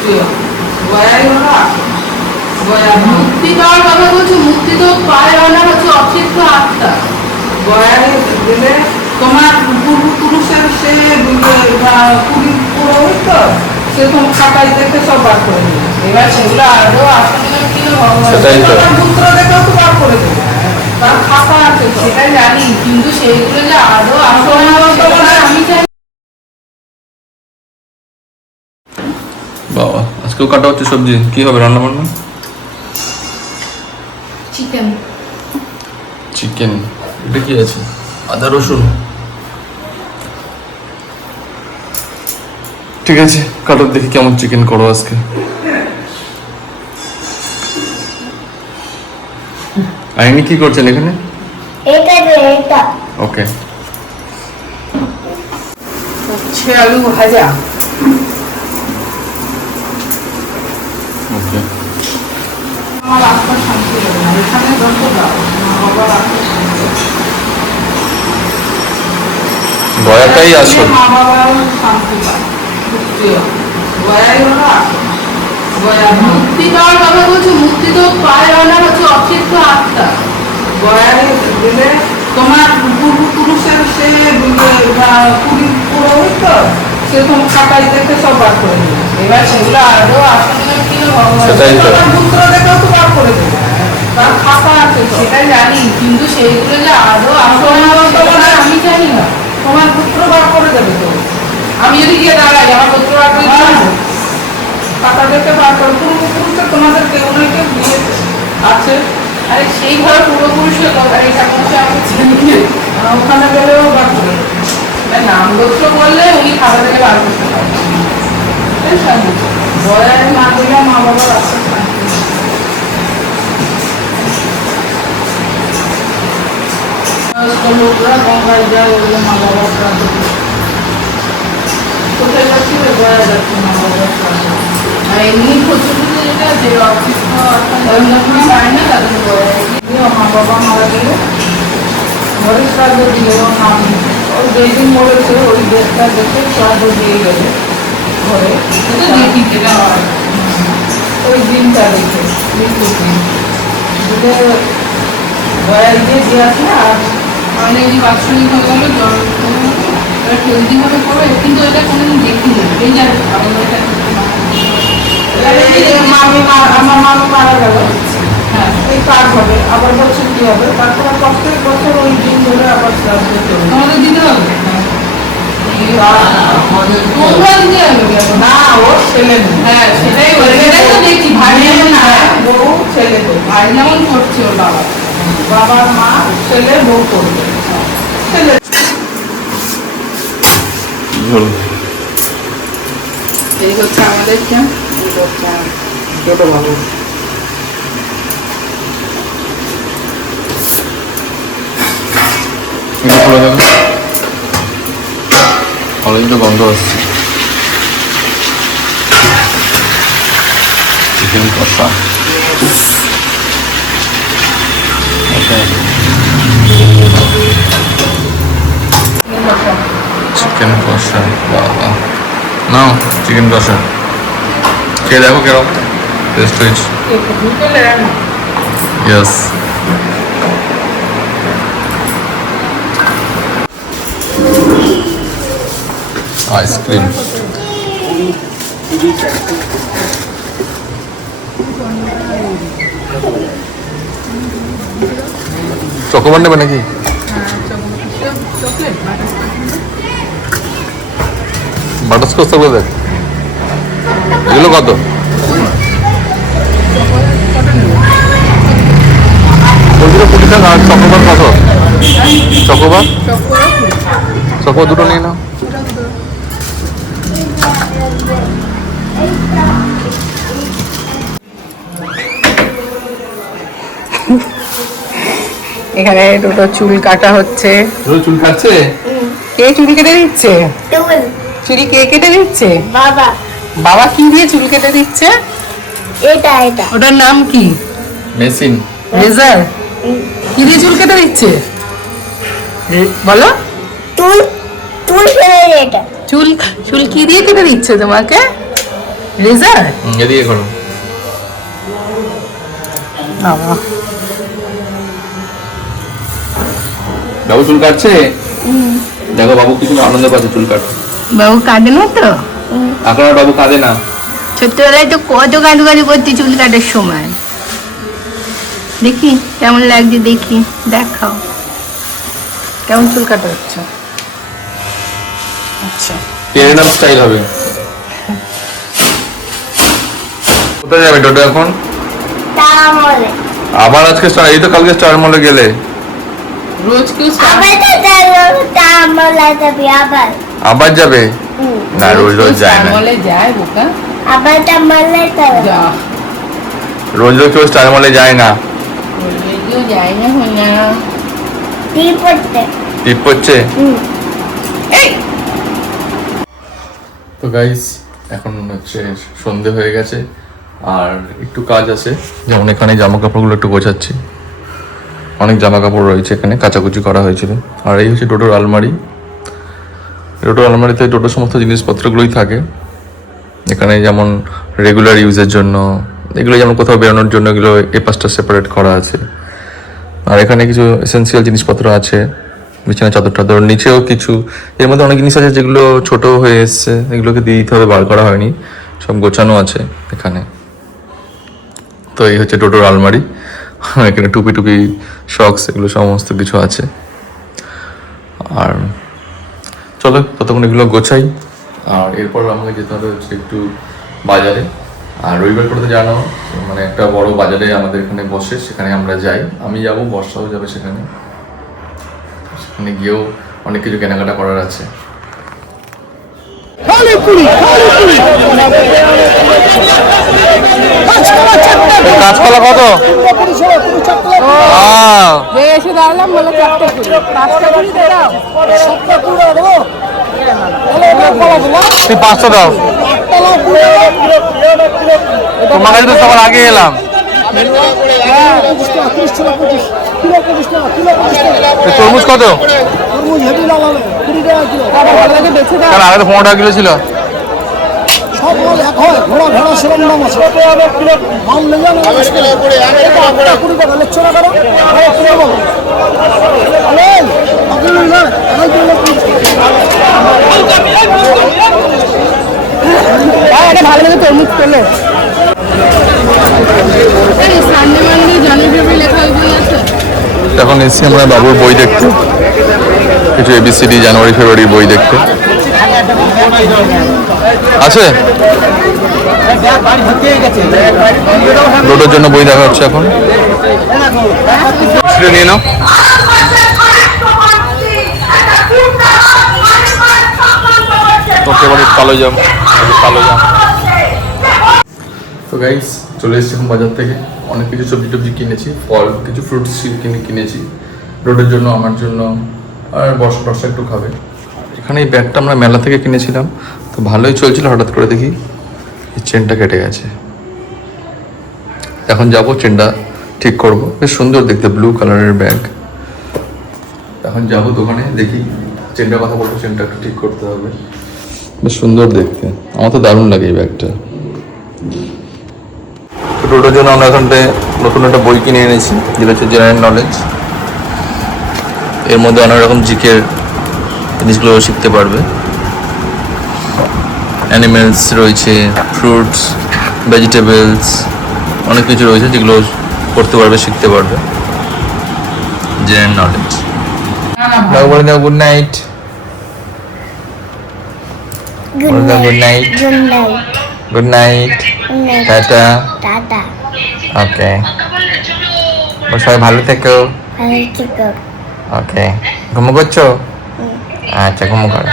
মুক্তি পাওয়ার কথা বলছো, মুক্তি তো পায় না, হচ্ছে অচিত্ত আত্মা। গয়ায় দিলে তোমার পূর্বপুরুষের সে পুরোহিত সে তোমার খাতায় দেখে সব বার করে দিল। এবার সেগুলো আরো আসলে কি ভগবান পুত্র দেখেও তো বার করে দেবে, তার খাতা আছে সেটাই জানি, কিন্তু সেইগুলো যে আরো আসলে আমি জানি। বাবা আজকেও কাটা হচ্ছে সবজি, কি হবে রান্না বান্না? চিকেন। চিকেন, এটা কি আছে? আদা রসুন, ঠিক আছে কাটো, দেখি কেমন চিকেন করো আজকে। আইনি কি করছেন এখানে? ওকে, হচ্ছে আলু ভাজা। ওকে। আমার আত্মার শান্তি হবে না, এখানে যত দাও বাবার আত্মার শান্তি হবে। গয়াটাই আসল। মা বাবাও শান্তি পায়, গয়াই হলো আসল। গয়া মুক্তি পাওয়ার কথা বলছো, মুক্তি তো পায় না, হচ্ছে অচিত্ত আত্মা। গয়ায় দিলে তোমার পূর্বপুরুষের সে পুরোহিত সে তোমার খাতায় দেখে সব বার করে দিল। এবার সেগুলো আরো আসলে কি ভগবান পুত্র দেখেও তো বার করে দেবে, তার খাতা আছে সেটাই জানি, কিন্তু সেইগুলো যে আরো আসলে আমি জানি না। তোমার পুত্র বার করে দেবে তো, আমি যদি গিয়ে দাঁড়াই আমার পুত্র বার করে দেবো, খাতা দেখে বার করে। পূর্বপুরুষের তোমাদের কেউ না কেউ দিয়েছে আছে। আরে সেইভাবে পূর্বপুরুষের ওখানে গেলেও বার করে নাম গোত্র বললে উনি খাতা থেকে বার করতে পারেন। বয়ায় না দিলে মা বাবার আসতে লোকরা গঙ্গায় যায়, ওগুলো মা বাবার প্রান্ত কোথায় যাচ্ছি, গয়া যাচ্ছে মা বাবার প্রান্ত। আর এমনি প্রচুর যেটা যে অফিস পায় না তাদের গয়ায় গিয়ে মা বাবা মারা গেলে ঘরে শ্রাদ্ধ দিলে ওর নাম, ওই যেই দিন মরেছে ওই ডেটটা দেখে শ্রাদ্ধ দিয়ে গেলে ঘরে, ওই দিনটা দেখে দিলে গয়ায় গিয়ে দিয়ে আসে। আর মানে যে বাৎসরিক হয়ে গেলো জল হেলদি ভাবে করো, কিন্তু এটা কোনোদিন দেখিনি। এই যে আমার মামি মারা গেল, হ্যাঁ এই কাজ হবে, আবার বছর কি হবে, তারপরে প্রত্যেক বছর ওই দিন ধরে আবার আমাদের দিতে হবে না, ওর ছেলে হ্যাঁ সেটাই তো দেখছি, ভাই না বউ ছেলে তো, ভাই যেমন করছে ওর বাবা, বাবার মা ছেলে বউ করবে ছেলে। এই হচ্ছে আমাদের ছোট বাবু। অলরেডি গন্ধ আসছে। চিকেন কষা, চিকেন কষা, বাবা নাও চিকেন কষা খেয়ে দেখো কেরম টেস্ট হয়েছে। ইয়েস, আইসক্রিম, চকোবার নেবে নাকি? বাটারস্কচ থাকবে দেখ, এগুলো কত? ওইগুলো 20 টাকা। আর চকোবার কত? চকোবার চকোবার দুটো নিয়ে নাও। এখানে দুটো চুল কাটা হচ্ছে। চুল কাটছে? কে চুল কেটে দিচ্ছে? চুল কে কেটে দিচ্ছে? বাবা। বাবা কি দিয়ে চুল কেটে দিচ্ছে? এটা ওটার নাম কি? মেশিন, রেজার। কি দিয়ে চুল কেটে দিচ্ছে বলো? চুল চুল কেটে এটা। চুল চুল কি দিয়ে কেটে দিচ্ছে তোমাকে? রেজাল্ট এদিকে করো। বাবা বাবু চুল কাটছে, দেখো বাবু কিছু আনন্দ পাচ্ছে চুল কাটছে। বাবু কাঁদে না তো? এখন আর বাবু কাঁদে না। ছোট্টবেলায় তো কত কাঁদুকাঁদু করতে চুল কাটার সময়। দেখি কেমন লাগছে, দেখি দেখাও কেমন চুল কাটা হচ্ছে। আচ্ছা টেরেনাম স্টাইল হবে। কোথায় যাবে টোটো এখন? আবার আজকে এই তো কালকে স্টার মলে গেলে। রোজ কেউ আবার যাবে? না রোজ রোজ যায় না। মলে যায় বোকা। যা রোজ রোজ কেউ স্টার মলে যায় না। কেউ যায় না হয় না। টিপ পড়ছে। তো গাইস এখন হচ্ছে সন্ধে হয়ে গেছে আর একটু কাজ আছে, যেমন এখানে জামা কাপড়গুলো একটু গোছাচ্ছি। অনেক জামা কাপড় রয়েছে এখানে, কাচাকুচি করা হয়েছিল। আর এই হচ্ছে টোটোর আলমারি। টোটোর আলমারিতে টোটোর সমস্ত জিনিসপত্রগুলোই থাকে। এখানে যেমন রেগুলার ইউজের জন্য এগুলো, যেমন কোথাও বেরোনোর জন্য এগুলো এই পাশটা সেপারেট করা আছে। আর এখানে কিছু এসেন্সিয়াল জিনিসপত্র আছে, বিছানা চাদর টাদর, নিচেও কিছু। এর মধ্যে অনেক জিনিস আছে যেগুলো ছোট হয়ে এসছে, এগুলোকে দিয়ে দিতে হবে, বার করা হয়নি, সব গোছানো আছে এখানে। তো এই হচ্ছে টোটোর আলমারি। এখানে টুপি টুপি শক্স এগুলো সমস্ত কিছু আছে। আর চলো ততক্ষণ এগুলো গোছাই। আর এরপর আমাকে যেতে হবে হচ্ছে একটু বাজারে। আর রবিবার করে তো জানো মানে একটা বড় বাজারে আমাদের এখানে বসে, সেখানে আমরা যাই। আমি যাব, বর্ষাও যাবে সেখানে। সেখানে গিয়েও অনেক কিছু কেনাকাটা করার আছে। কাঁচকলা কত? এসে দাঁড়ালাম বলে 4টা কুড়ি, 5টা কুড়ি দাও। 500 দাও। তোমার কাছে তো সবার আগে এলাম। তরমুজ কত? কাল আগে তো 15 টাকা কিলো ছিল। সব মাল এক হয়, ঘোড়া ভেড়া সেরকম দাম আছে। মাল নেই জানো 20 টাকা 20 টাকা লেচ্ছো না করো। ভালো লাগে তরমুজ পেলে। সানডে মানডে জনি বেবি লেখা বই আছে। এখন এসছি আমরা বাবুর বই দেখতে, কিছু ABCD জানুয়ারি ফেব্রুয়ারি বই দেখতে। আছে রোডের জন্য বই দেখা হচ্ছে এখন। সেটা নিয়ে নাও। তোকে বাড়ি কালো জাম, কালো জাম। তো গাইস চলে এসেছি এখন বাজার থেকে। অনেক কিছু সবজি টবজি কিনেছি, ফল, কিছু ফ্রুটস কিনেছি রোডের জন্য, আমার জন্য, আর বর্ষা টর্ষা একটু খাবে। এখানে এই ব্যাগটা আমরা মেলা থেকে কিনেছিলাম, তো ভালোই চলছিল। হঠাৎ করে দেখি এই চেনটা কেটে গেছে। এখন যাব চেনটা ঠিক করব। বেশ সুন্দর দেখতে, ব্লু কালারের ব্যাগ। এখন যাব দোকানে, দেখি চেনটার কথা বলবো, চেনটা একটু ঠিক করতে হবে। বেশ সুন্দর দেখতে, আমার তো দারুণ লাগে এই ব্যাগটা। টোটোর জন্য আমরা এখানটায় নতুন একটা বই কিনে এনেছি, যেটা হচ্ছে জেনারেল নলেজ। এর মধ্যে অনেক রকম জিকের জিনিসগুলো শিখতে পারবে। অ্যানিমেলস রয়েছে, ফ্রুটস, ভেজিটেবলস, অনেক কিছু রয়েছে যেগুলো পড়তে পারবে, শিখতে পারবে। General knowledge. বলে দাও গুড নাইট। বলে দাও good night. Good night. Tata. Okay, সবাই ভালো থেকো। ওকে, ঘুমো করছো? আচ্ছা ঘুমো করো।